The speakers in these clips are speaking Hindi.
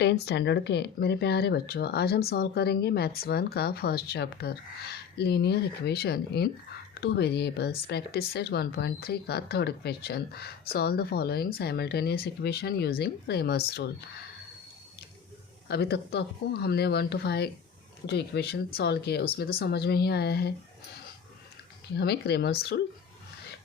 10th स्टैंडर्ड के मेरे प्यारे बच्चों, आज हम सॉल्व करेंगे मैथ्स 1 का first chapter linear equation in two variables practice set 1.3 का third question. Solve the following simultaneous equation using Cramer's rule. अभी तक तो आपको हमने 1 to 5 जो इक्वेशन सॉल्व किए उसमें तो समझ में ही आया है कि हमें क्रेमर्स रूल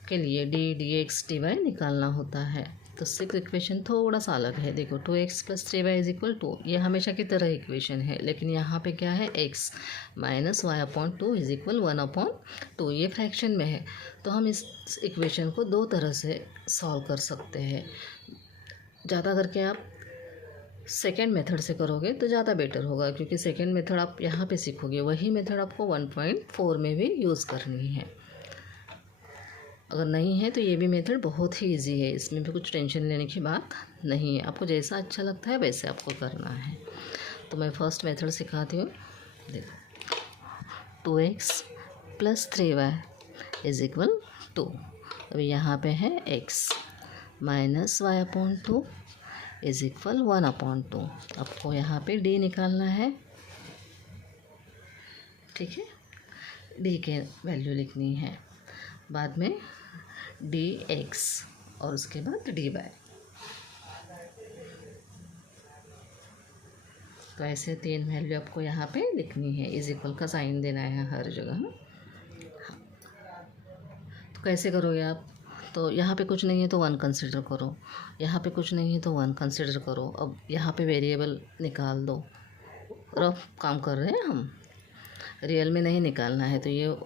के लिए dx dy निकालना होता है। तो सिक्स इक्वेशन थोड़ा सा अलग है। देखो 2x + 3y = 2, ये हमेशा की तरह इक्वेशन है, लेकिन यहाँ पे क्या है x - y/2 = 1/2, ये फ्रैक्शन में है। तो हम इस इक्वेशन को दो तरह से सॉल्व कर सकते हैं। ज़्यादा करके आप सेकेंड मेथड से करोगे तो ज़्यादा बेटर होगा, क्योंकि सेकेंड मेथड आप यहाँ पे सीखोगे, वही मेथड आपको 1.4 में भी यूज़ करनी है। अगर नहीं है तो ये भी मेथड बहुत ही इजी है, इसमें भी कुछ टेंशन लेने की बात नहीं है। आपको जैसा अच्छा लगता है वैसे आपको करना है। तो मैं फर्स्ट मेथड सिखाती हूँ। देखो 2x + 3y = 2। अभी यहाँ पे है x - y/2 = 1/2। आपको यहाँ पे d निकालना है, ठीक है। d के वैल्यू लिखनी है, बाद में dx और उसके बाद dy। तो ऐसे तीन वैल्यू आपको यहाँ पे लिखनी है। इक्वल का साइन देना है हर जगह। हाँ, तो कैसे करोगे आप? तो यहाँ पे कुछ नहीं है तो 1 कंसिडर करो, यहाँ पे कुछ नहीं है तो 1 कंसिडर करो। अब यहाँ पे वेरिएबल निकाल दो। रफ काम कर रहे हैं हम, रियल में नहीं निकालना है। तो ये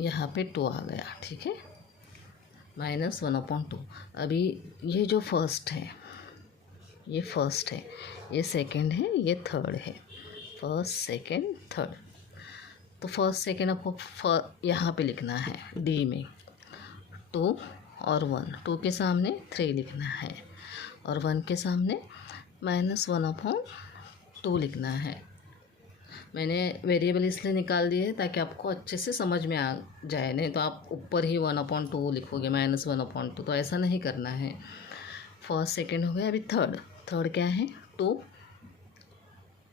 यहाँ पे 2 आ गया, ठीक है, -1/2। अभी ये जो फर्स्ट है, ये फर्स्ट है, ये सेकंड है, ये थर्ड है। First second third. तो फर्स्ट सेकंड आपको यहाँ पे लिखना है डी में 2 और 1। 2 के सामने 3 लिखना है और 1 के सामने -1/2 लिखना है। मैंने वेरिएबल इसलिए निकाल दिए ताकि आपको अच्छे से समझ में आ जाए, नहीं तो आप ऊपर ही 1/2 लिखोगे, -1/2। तो ऐसा नहीं करना है। फर्स्ट सेकंड हो गया, अभी थर्ड क्या है 2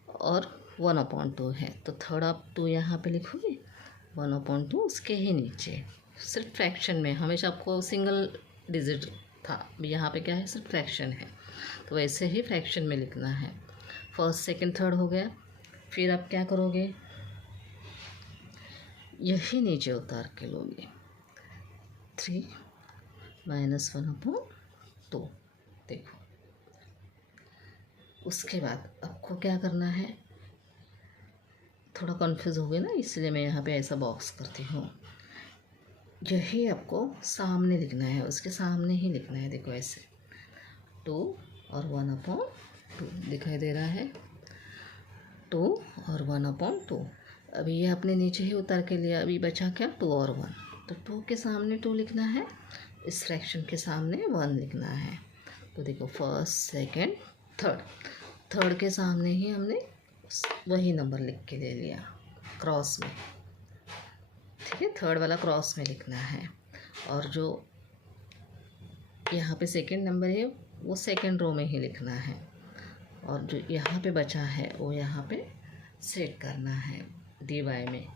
और 1/2 है। तो थर्ड आप 2 यहाँ पे लिखोगे, 1/2 उसके ही नीचे। सिर्फ फ्रैक्शन में हमेशा आपको सिंगल डिजिट था, यहाँ पे क्या है, सिर्फ फ्रैक्शन है, तो वैसे ही फ्रैक्शन में लिखना है। फर्स्ट सेकंड थर्ड हो गया। फिर आप क्या करोगे, यही नीचे उतार के लोगे 3 - 1/2। देखो, उसके बाद आपको क्या करना है, थोड़ा कंफ्यूज हो गए ना, इसलिए मैं यहाँ पे ऐसा बॉक्स करती हूँ। यही आपको सामने लिखना है, उसके सामने ही लिखना है। देखो ऐसे 2 और 1/2 दिखाई दे रहा है, 2 और 1/2। अभी ये अपने नीचे ही उतार के लिया। अभी बचा क्या, 2 और 1। तो 2 के सामने 2 लिखना है, इस फ्रैक्शन के सामने 1 लिखना है। तो देखो फर्स्ट सेकंड थर्ड के सामने ही हमने वही नंबर लिख के ले लिया क्रॉस में, ठीक है। थर्ड वाला क्रॉस में लिखना है, और जो यहाँ पे सेकंड नंबर है वो सेकंड रो में ही लिखना है, और जो यहाँ पे बचा है वो यहाँ पे सेट करना है dy में।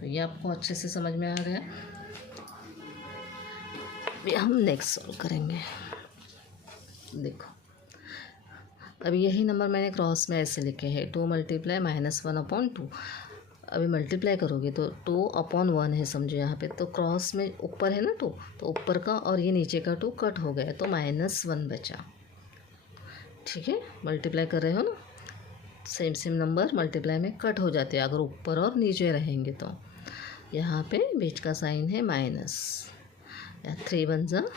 तो ये आपको अच्छे से समझ में आ गया। अभी हम नेक्स्ट सॉल्व करेंगे। देखो, अभी यही नंबर मैंने क्रॉस में ऐसे लिखे हैं, 2 × -1/2। अभी मल्टीप्लाई करोगे तो 2/1 है, समझो यहाँ पे। तो क्रॉस में ऊपर है ना 2, तो ऊपर का और ये नीचे का 2 कट हो गया, तो -1 बचा, ठीक है। मल्टीप्लाई कर रहे हो ना, सेम नंबर मल्टीप्लाई में कट हो जाते हैं अगर ऊपर और नीचे रहेंगे। तो यहाँ पे बीच का साइन है माइनस, या 3 × 1 =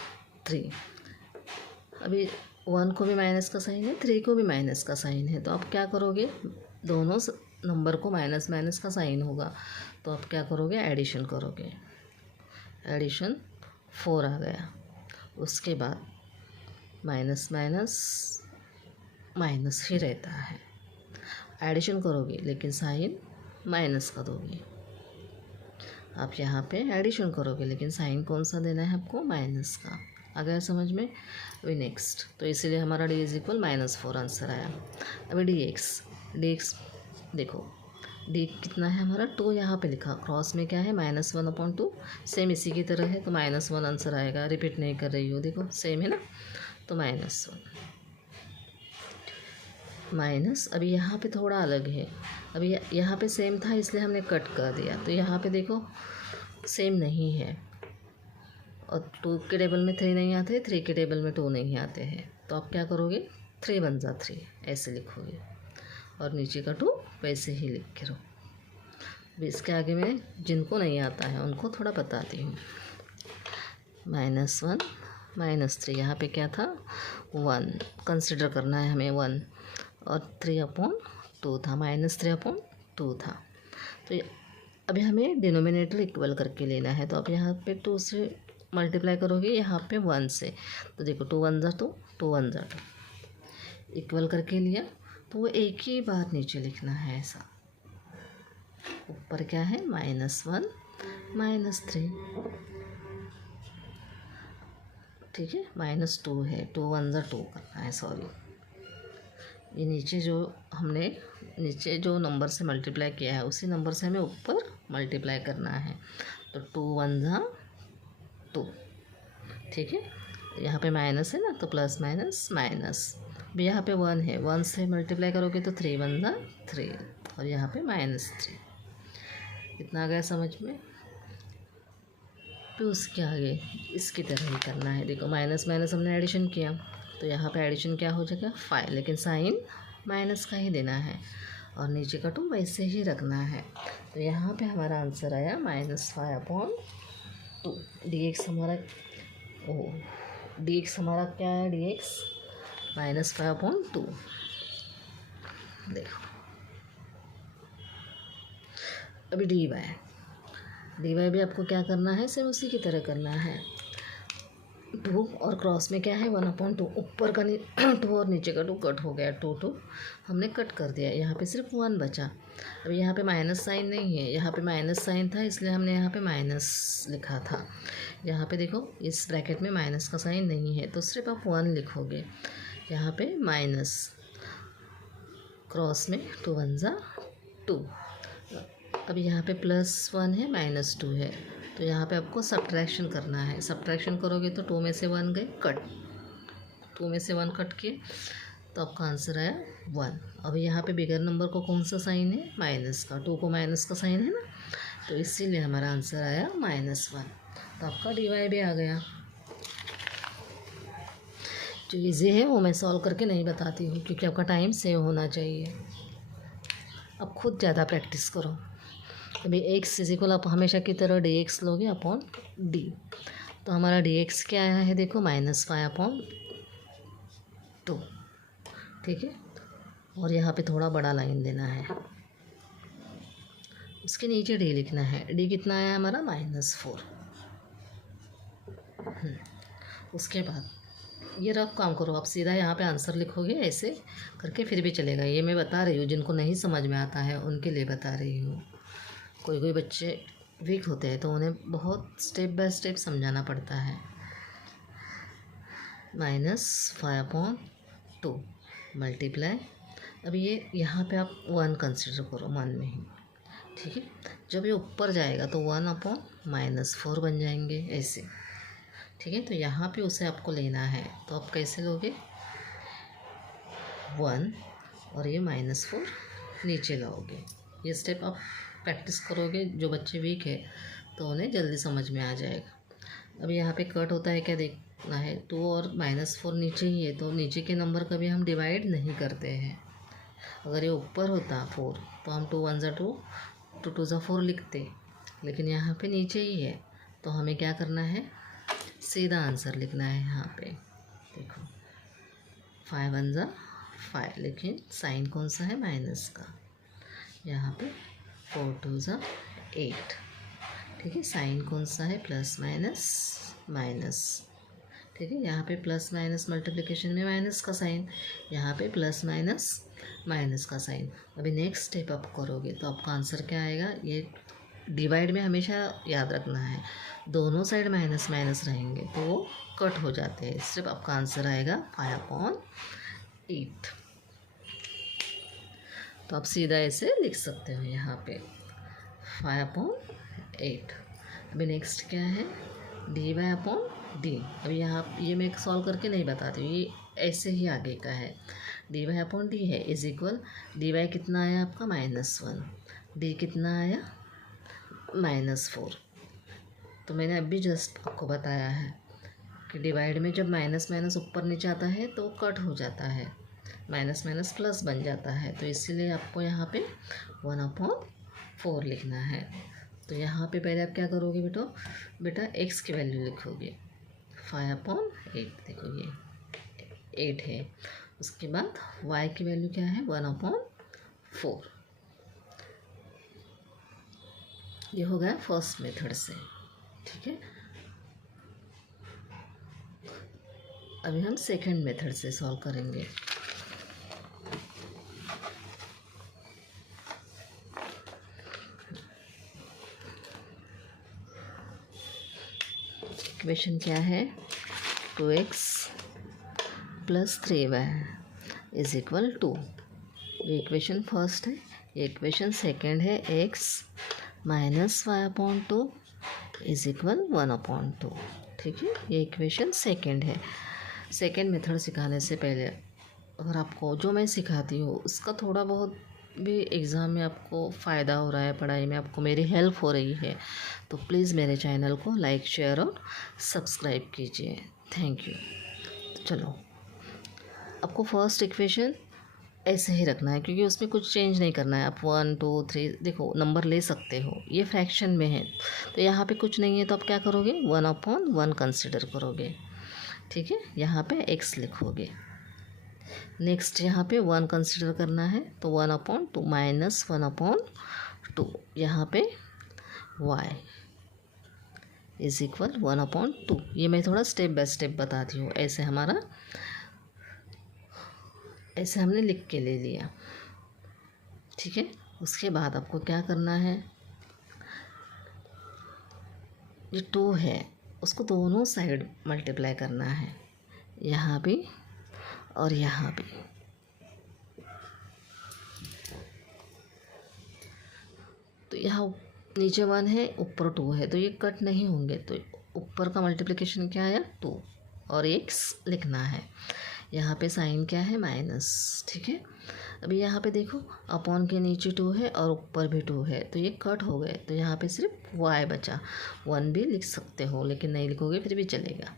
3। अभी 1 को भी माइनस का साइन है, 3 को भी माइनस का साइन है। तो आप क्या करोगे, दोनों नंबर को माइनस का साइन होगा, तो आप क्या करोगे, एडिशन करोगे। एडिशन 4 आ गया। उसके बाद माइनस माइनस ही रहता है। एडिशन करोगे लेकिन साइन माइनस का दोगे। आप यहाँ पे एडिशन करोगे लेकिन साइन कौन सा देना है आपको, माइनस का। आ गया समझ में। अभी नेक्स्ट, तो इसीलिए हमारा डी इज इक्वल -4 आंसर आया। अभी डी एक्स देखो, डी कितना है हमारा 2, यहाँ पे लिखा, क्रॉस में क्या है -1/2, सेम इसी की तरह है तो -1 आंसर आएगा। रिपीट नहीं कर रही हूँ, देखो सेम है ना, तो -1 माइनस। अभी यहाँ पे थोड़ा अलग है, अभी यहाँ पे सेम था इसलिए हमने कट कर दिया, तो यहाँ पे देखो सेम नहीं है, और 2 के टेबल में 3 नहीं आते, 3 के टेबल में 2 नहीं आते हैं, तो आप क्या करोगे 3 1 जा 3 ऐसे लिखोगे, और नीचे का 2 वैसे ही लिख के रहो। अभी इसके आगे में जिनको नहीं आता है उनको थोड़ा बताती हूँ। -1 -3, यहाँ पे क्या था 1 कंसिडर करना है हमें 1, और 3/2 था, -3/2 था। तो अभी हमें डिनोमिनेटर इक्वल करके लेना है, तो आप यहाँ पे 2 से मल्टीप्लाई करोगे, यहाँ पे 1 से, तो देखो 2 1 जा 2, 2 1 जा 2, इक्वल करके लिया, तो वो एक ही बात नीचे लिखना है ऐसा। ऊपर क्या है -1 -3, ठीक है, -2 है, 2 1 जा 2 करना है, सॉरी। ये नीचे जो नंबर से मल्टीप्लाई किया है उसी नंबर से हमें ऊपर मल्टीप्लाई करना है, तो 2 1 जा 2, ठीक है। यहाँ पे माइनस है ना, तो प्लस माइनस माइनस, भी यहाँ पे 1 है, 1 से मल्टीप्लाई करोगे तो 3 1 जा 3, और यहाँ पे -3। इतना आ गया समझ में। फिर उसके आगे इसकी तरह ही करना है, देखो माइनस माइनस हमने एडिशन किया, तो यहाँ पे एडिशन क्या हो जाएगा 5, लेकिन साइन माइनस का ही देना है, और नीचे का 2 वैसे ही रखना है। तो यहाँ पे हमारा आंसर आया -5/2। डी एक्स हमारा क्या है, डी एक्स -5/2। देखो अभी डी वाई भी आपको क्या करना है, सेम उसी की तरह करना है। 2 और क्रॉस में क्या है 1/2, ऊपर का 2 और नीचे का 2 कट हो गया, 2 हमने कट कर दिया, यहाँ पे सिर्फ 1 बचा। अब यहाँ पे माइनस साइन नहीं है, यहाँ पे माइनस साइन था इसलिए हमने यहाँ पे माइनस लिखा था। यहाँ पे देखो इस ब्रैकेट में माइनस का साइन नहीं है, तो सिर्फ आप 1 लिखोगे, यहाँ पे माइनस, क्रॉस में 2 1 जा 2। अब यहाँ पे +1 है -2 है, तो यहाँ पे आपको सब्ट्रैक्शन करना है। सब्ट्रैक्शन करोगे तो 2 में से 1 गए कट, 2 में से 1 कट किए, तो आपका आंसर आया 1। अब यहाँ पे बिगर नंबर को कौन सा साइन है, माइनस का, 2 को माइनस का साइन है ना, तो इसीलिए हमारा आंसर आया -1। तो आपका डी वाई भी आ गया। जो ईजी है वो मैं सॉल्व करके नहीं बताती हूँ, क्योंकि आपका टाइम सेव होना चाहिए। अब खुद ज़्यादा प्रैक्टिस करो। अभी एक्स इज इक्वल, आप हमेशा की तरह डी एक्स लोगे अपॉन डी, तो हमारा डी एक्स क्या आया है, देखो -5/2, ठीक है। और यहाँ पे थोड़ा बड़ा लाइन देना है, उसके नीचे डी लिखना है। डी कितना आया हमारा -4। उसके बाद ये रफ काम करो, आप सीधा यहाँ पे आंसर लिखोगे, ऐसे करके फिर भी चलेगा। ये मैं बता रही हूँ, जिनको नहीं समझ में आता है उनके लिए बता रही हूँ। कोई बच्चे वीक होते हैं तो उन्हें बहुत स्टेप बाय स्टेप समझाना पड़ता है। -5/2 मल्टीप्लाई, अब ये यहाँ पे आप 1 कंसिडर करो मन में ही, ठीक है। जब ये ऊपर जाएगा तो 1/-4 बन जाएंगे ऐसे, ठीक है। तो यहाँ पे उसे आपको लेना है, तो आप कैसे लोगे 1 और ये -4 नीचे लाओगे। ये स्टेप आप प्रैक्टिस करोगे, जो बच्चे वीक है तो उन्हें जल्दी समझ में आ जाएगा। अब यहाँ पे कट होता है, क्या देखना है, 2 और -4 नीचे ही है, तो नीचे के नंबर कभी हम डिवाइड नहीं करते हैं। अगर ये ऊपर होता 4 तो हम 2 1 जा 2, 2 2 जा 4 लिखते, लेकिन यहाँ पे नीचे ही है, तो हमें क्या करना है, सीधा आंसर लिखना है। यहाँ पे देखो 5 1 जा 5, लेकिन साइन कौन सा है, माइनस का। यहाँ पे 4 2 जा 8, ठीक है। साइन कौन सा है, प्लस माइनस माइनस, ठीक है। यहाँ पे प्लस माइनस मल्टीप्लिकेशन में माइनस का साइन, यहाँ पे प्लस माइनस माइनस का साइन। अभी नेक्स्ट स्टेप आप करोगे तो आपका आंसर क्या आएगा, ये डिवाइड में हमेशा याद रखना है, दोनों साइड माइनस माइनस रहेंगे तो वो कट हो जाते हैं, सिर्फ आपका आंसर आएगा 5/8। तो आप सीधा ऐसे लिख सकते हो यहाँ पे 5/8। अभी नेक्स्ट क्या है, dy/d। अभी यहाँ ये मैं सॉल्व करके नहीं बताती हूँ, ये ऐसे ही आगे का है। dy/d है इज इक्वल, dy कितना आया आपका -1, d कितना आया -4। तो मैंने अभी जस्ट आपको बताया है कि डिवाइड में जब माइनस माइनस ऊपर नीचे आता है तो कट हो जाता है, माइनस माइनस प्लस बन जाता है। तो इसीलिए आपको यहाँ पे 1/4 लिखना है। तो यहाँ पे पहले आप क्या करोगे बेटा x की वैल्यू लिखोगे 5/8, देखो ये 8 है। उसके बाद y की वैल्यू क्या है 1/4। ये हो गया फर्स्ट मेथड से, ठीक है। अभी हम सेकंड मेथड से सॉल्व करेंगे। इक्वेशन क्या है, 2x + 3y is equal to, ये इक्वेशन फर्स्ट है। ये इक्वेशन सेकंड है, x - y/2 इज इक्वल 1/2, ठीक है। ये इक्वेशन सेकंड है। सेकंड मेथड सिखाने से पहले अगर आपको जो मैं सिखाती हूँ उसका थोड़ा बहुत भी एग्ज़ाम में आपको फ़ायदा हो रहा है, पढ़ाई में आपको मेरी हेल्प हो रही है, तो प्लीज़ मेरे चैनल को लाइक शेयर और सब्सक्राइब कीजिए। Thank you. तो चलो, आपको फर्स्ट इक्वेशन ऐसे ही रखना है क्योंकि उसमें कुछ चेंज नहीं करना है। आप 1 2 3 देखो नंबर ले सकते हो, ये फ्रैक्शन में है तो यहाँ पे कुछ नहीं है तो आप क्या करोगे 1/1 कंसिडर करोगे, ठीक है। यहाँ पे x लिखोगे। नेक्स्ट यहाँ पे 1 कंसिडर करना है तो 1/2 - 1/2, यहाँ पे y इज इक्वल 1/2। ये मैं थोड़ा स्टेप बाय स्टेप बताती हूँ। ऐसे हमने लिख के ले लिया, ठीक है। उसके बाद आपको क्या करना है, ये 2 है उसको दोनों साइड मल्टीप्लाई करना है, यहाँ भी और यहाँ भी। तो यहाँ नीचे 1 है ऊपर 2 है तो ये कट नहीं होंगे, तो ऊपर का मल्टीप्लिकेशन क्या आया 2 और x लिखना है। यहाँ पे साइन क्या है माइनस, ठीक है। अभी यहाँ पे देखो अपॉन के नीचे 2 है और ऊपर भी 2 है तो ये कट हो गए, तो यहाँ पे सिर्फ y बचा। 1 भी लिख सकते हो लेकिन नहीं लिखोगे फिर भी चलेगा,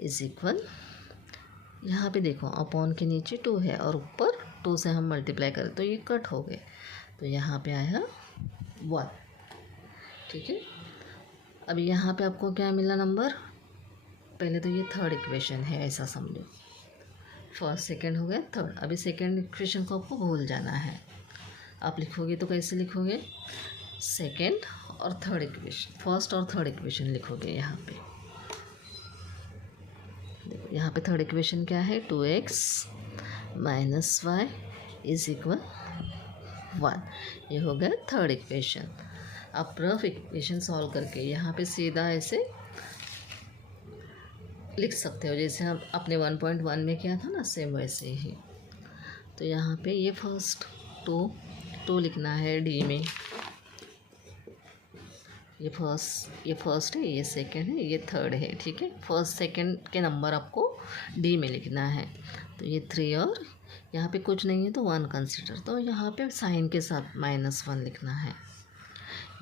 इज इक्वल, यहाँ पे देखो अपॉन के नीचे 2 है और ऊपर 2 से हम मल्टीप्लाई करें तो ये कट हो गए, तो यहाँ पे आया 1, ठीक है। अभी यहाँ पे आपको क्या मिला नंबर, पहले तो ये थर्ड इक्वेशन है ऐसा समझो, फर्स्ट सेकंड हो गया थर्ड। अभी सेकंड इक्वेशन को आपको भूल जाना है, आप लिखोगे तो कैसे लिखोगे, सेकंड और थर्ड इक्वेशन, फर्स्ट और थर्ड इक्वेशन लिखोगे। यहाँ पे देखो, यहाँ पे थर्ड इक्वेशन क्या है 2x - y इज इक्वल 1, ये हो गया थर्ड इक्वेशन। आप रफ इक्वेशन सॉल्व करके यहाँ पे सीधा ऐसे लिख सकते हो जैसे हम अपने 1.1 में किया था ना, सेम वैसे ही। तो यहाँ पे ये फर्स्ट 2 लिखना है डी में, ये फर्स्ट है, ये सेकंड है, ये थर्ड है, ठीक है। फर्स्ट सेकंड के नंबर आपको डी में लिखना है। तो ये 3 और यहाँ पे कुछ नहीं है तो 1 कंसिडर, तो यहाँ पे साइन के साथ -1 लिखना है,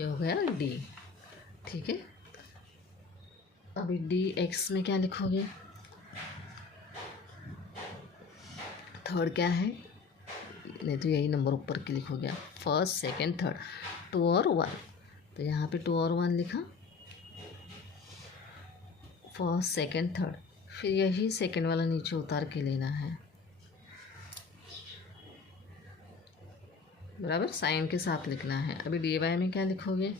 ये हो गया डी, ठीक है। अभी डी एक्स में क्या लिखोगे, थर्ड क्या है, नहीं तो यही नंबर ऊपर के लिखोगे आप, फर्स्ट सेकंड थर्ड, 2 और 1, तो यहाँ पे 2 और 1 लिखा, फर्स्ट सेकंड थर्ड, फिर यही सेकंड वाला नीचे उतार के लेना है, बराबर साइन के साथ लिखना है। अभी डी वाई में क्या लिखोगे,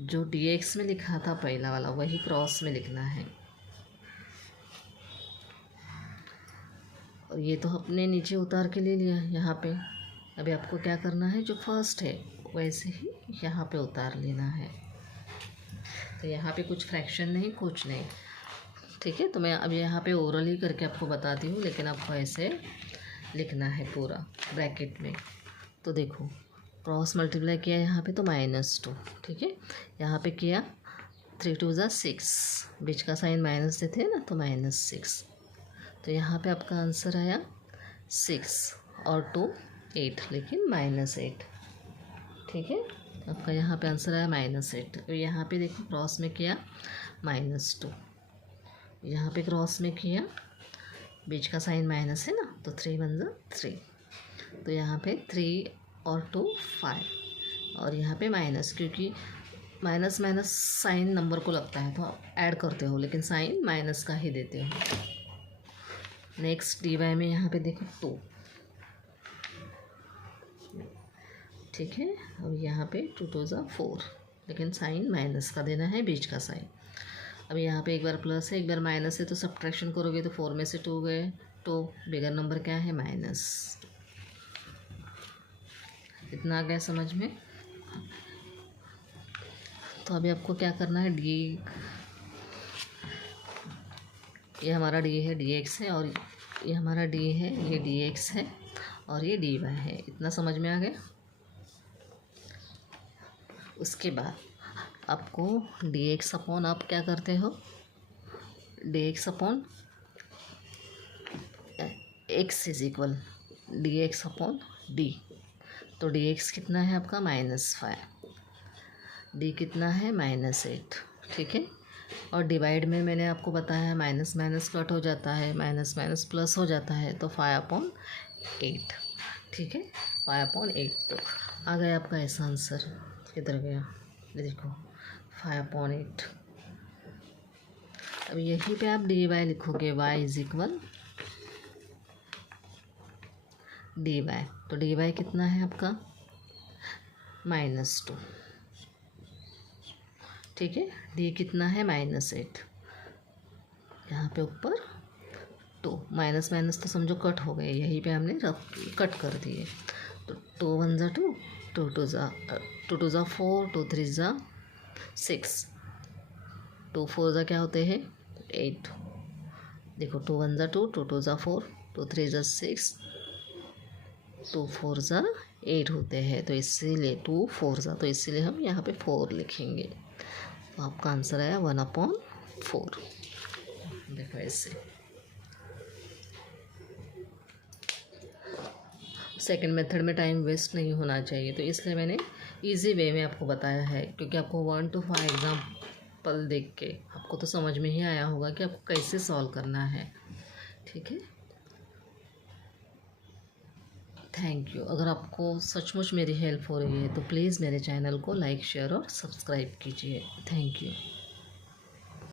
जो डी एक्स में लिखा था पहला वाला वही क्रॉस में लिखना है, और ये तो अपने नीचे उतार के ले लिया यहाँ पे। अभी आपको क्या करना है, जो फर्स्ट है वैसे ही यहाँ पे उतार लेना है। तो यहाँ पे कुछ फ्रैक्शन नहीं, कुछ नहीं, ठीक है। तो मैं अब यहाँ पे ओरली करके आपको बताती हूँ, लेकिन आपको ऐसे लिखना है पूरा ब्रैकेट में। तो देखो क्रॉस मल्टीप्लाई किया यहाँ पे तो -2, ठीक है। यहाँ पे किया 3 2 ज़ा 6, बीच का साइन माइनस देते हैं ना, तो -6। तो यहाँ पे आपका आंसर आया 6 और 2 8, लेकिन -8, ठीक है। आपका यहाँ पे आंसर आया -8। तो यहाँ पे देखो क्रॉस में किया -2, यहाँ पे क्रॉस में किया, बीच का साइन माइनस है ना, तो 3 1 ज़ा 3, तो यहाँ पे 3 और 2 5, और यहाँ पे माइनस, क्योंकि माइनस माइनस साइन नंबर को लगता है तो आप ऐड करते हो, लेकिन साइन माइनस का ही देते हो। नेक्स्ट dy में यहाँ पे देखो 2, ठीक है। अब यहाँ पे 2 2 ज़ा 4, लेकिन साइन माइनस का देना है, बीच का साइन। अब यहाँ पे एक बार प्लस है एक बार माइनस है, तो सब्ट्रैक्शन करोगे तो 4 में से 2 गए, तो बिगर नंबर क्या है माइनस। इतना आ गया समझ में। तो अभी आपको क्या करना है, डी, ये हमारा डी है, dx है, और ये हमारा डी है, ये dx है, और ये dy है। इतना समझ में आ गया। उसके बाद आपको dx अपॉन, आप क्या करते हो, dx upon x is equal dx upon d। तो dx कितना है आपका -5, d कितना है -8, ठीक है। और डिवाइड में मैंने आपको बताया माइनस माइनस कट हो जाता है, माइनस माइनस प्लस हो जाता है, तो 5/8, ठीक है, 5/8। तो आ गया आपका ऐसा आंसर। किधर गया, ये देखो 5/8। अब यहीं पे आप dy लिखोगे, y इज इक्वल dy। तो dy कितना है आपका -2, ठीक है। d कितना है -8, यहाँ पे ऊपर 2, माइनस माइनस तो समझो कट हो गए, यहीं पे हमने कट कर दिए। तो 2 1 ज़ा 2, 2 2 ज़ा 4, 2 3 ज़ा 6, 2 4 ज़ा क्या होते हैं 8। देखो 2 1 ज़ा 2, 2 2 ज़ा 4, 2 3 ज़ा 6, 2 4 ज़ा 8 होते हैं। तो इसीलिए 2 4 ज़ा, तो इसीलिए हम यहाँ पे 4 लिखेंगे। तो आपका आंसर आया 1/4। देखो ऐसे। सेकंड मेथड में टाइम वेस्ट नहीं होना चाहिए, तो इसलिए मैंने इजी वे में आपको बताया है, क्योंकि आपको 1 to 5 एग्जाम्पल देख के आपको तो समझ में ही आया होगा कि आपको कैसे सॉल्व करना है, ठीक है। Thank you. अगर आपको सचमुच मेरी हेल्प हो रही है तो प्लीज़ मेरे चैनल को लाइक शेयर और सब्सक्राइब कीजिए। Thank you.